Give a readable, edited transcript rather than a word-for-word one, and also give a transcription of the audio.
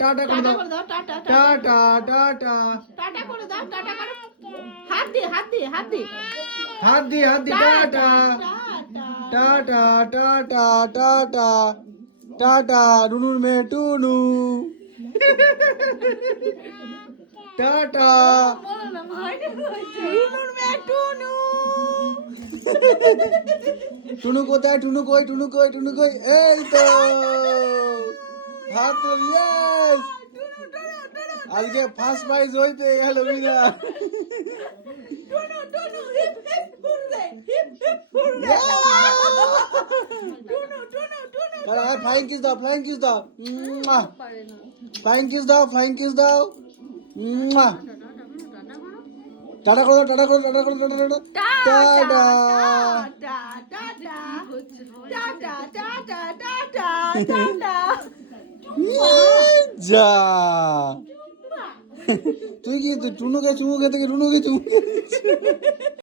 Tata করে দাও tata টাটা টাটা টাটা করে দাও, টাটা করো। হাত দিয়ে হাত দিয়ে হাত দিয়ে হাত দিয়ে টাটা টাটা টাটা টাটা টাটা রুনুর মেয়ে টুনু টাটা রুনুর মেয়ে টুনু। টুনু কোথায় টুনু কই টুনু কই টুনু কই এই তো হাত ইয়েস আজকে ফার্স্ট প্রাইজ হই পেয়ে গেল বিনা Tunu Tunu hip hip hurray hip hip hurray. Tunu Tunu Tunu আরে ফ্লাইং কিস দাও ফ্লাইং কিস দাও ফ্লাইং কিস দাও ফ্লাইং কিস দাও টাটা করো টাটা করো টাটা করো টাটা টাটা টাটা টাটা টাটা টাটা টাটা। যা তুই কি টুনুকে চুমু খেতে রুনুকে চুমু খেতে